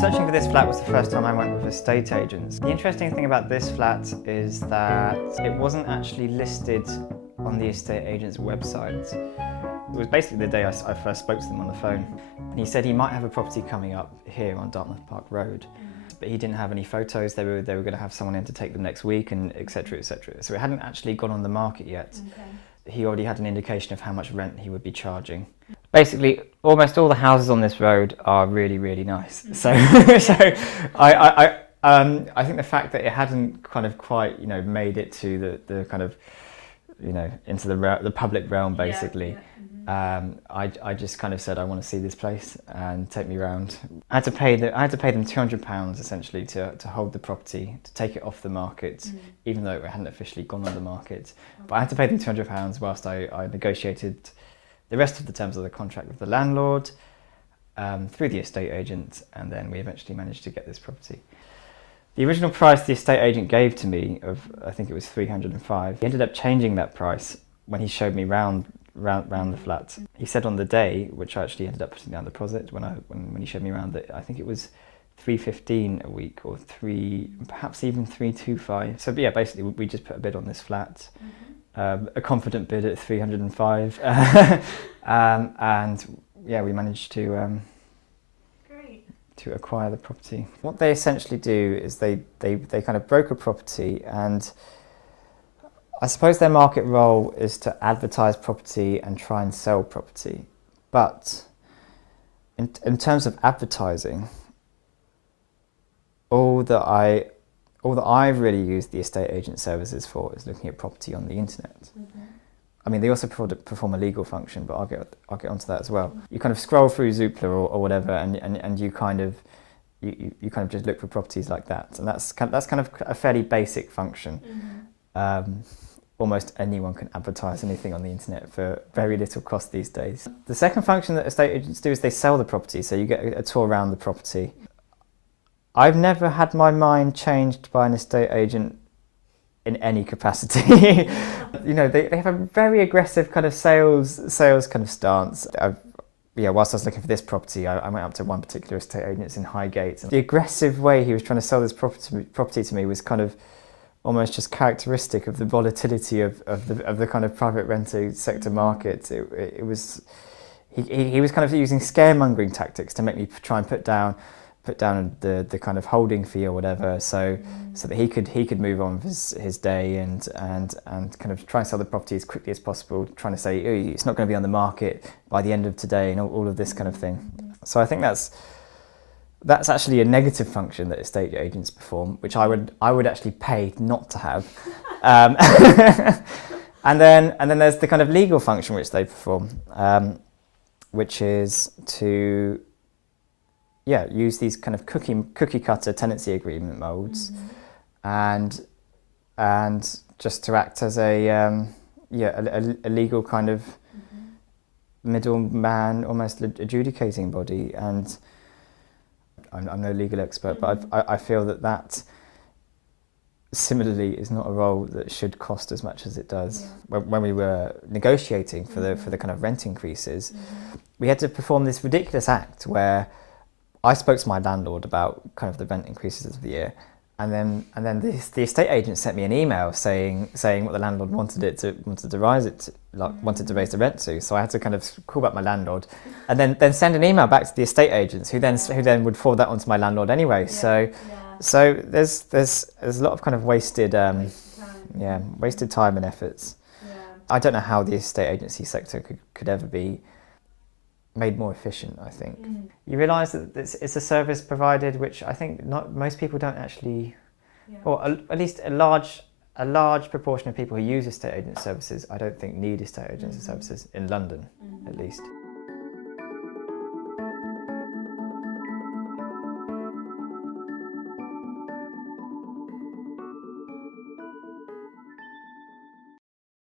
Searching for this flat was the first time I went with estate agents. The interesting thing about this flat is that it wasn't actually listed on the estate agent's website. It was basically the day I first spoke to them on the phone. And he said he might have a property coming up here on Dartmouth Park Road, but he didn't have any photos. They were going to have someone in to take them next week, and etc, etc. So it hadn't actually gone on the market yet. Okay. He already had an indication of how much rent he would be charging. Basically, almost all the houses on this road are really, really nice. So, I think the fact that it hadn't kind of quite, made it to the kind of, into the public realm, basically. I just kind of said, I want to see this place and take me around. I had to pay them £200 essentially to hold the property, to take it off the market, even though it hadn't officially gone on the market. But I had to pay them £200 whilst I negotiated the rest of the terms of the contract with the landlord, through the estate agent, and then we eventually managed to get this property. The original price the estate agent gave to me of, I think it was $305, he ended up changing that price when he showed me round the flat. He said on the day, which I actually ended up putting down the deposit when he showed me around, that I think it was $315 a week, or perhaps even $325. So yeah, basically we just put a bid on this flat. A confident bid at $305, and yeah, we managed to acquire the property. What they essentially do is they kind of broker property, and I suppose their market role is to advertise property and try and sell property. But in terms of advertising, all that I've really used the estate agent services for is looking at property on the internet. I mean, they also perform a legal function, but I'll get onto that as well. You kind of scroll through Zoopla or whatever, and you kind of just look for properties like that, and that's kind of a fairly basic function. Almost anyone can advertise anything on the internet for very little cost these days. The second function that estate agents do is they sell the property, so you get a tour around the property. I've never had my mind changed by an estate agent in any capacity. They have a very aggressive kind of sales kind of stance. Whilst I was looking for this property, I went up to one particular estate agent in Highgate. The aggressive way he was trying to sell this property to me was kind of almost just characteristic of the volatility of the kind of private rental sector market. He was kind of using scaremongering tactics to make me try and put down the kind of holding fee or whatever, so that he could move on with his day and kind of try and sell the property as quickly as possible, trying to say, oh, it's not going to be on the market by the end of today, and all of this kind of thing. So I think that's actually a negative function that estate agents perform, which I would actually pay not to have. And then there's the kind of legal function which they perform, which is to use these kind of cookie cutter tenancy agreement modes, and just to act as a legal kind of middleman, almost adjudicating body. And I'm no legal expert, but I feel that similarly is not a role that should cost as much as it does. When we were negotiating for the kind of rent increases, we had to perform this ridiculous act where I spoke to my landlord about kind of the rent increases of the year, and then the estate agent sent me an email saying what the landlord wanted to raise the rent to. So I had to kind of call back my landlord, and then send an email back to the estate agents, who then would forward that on to my landlord anyway. So there's a lot of kind of wasted time and efforts. I don't know how the estate agency sector could ever be made more efficient, I think. You realise that it's a service provided which I think most people don't actually, or at least a large proportion of people who use estate agent services, I don't think need estate agent services in London, at least.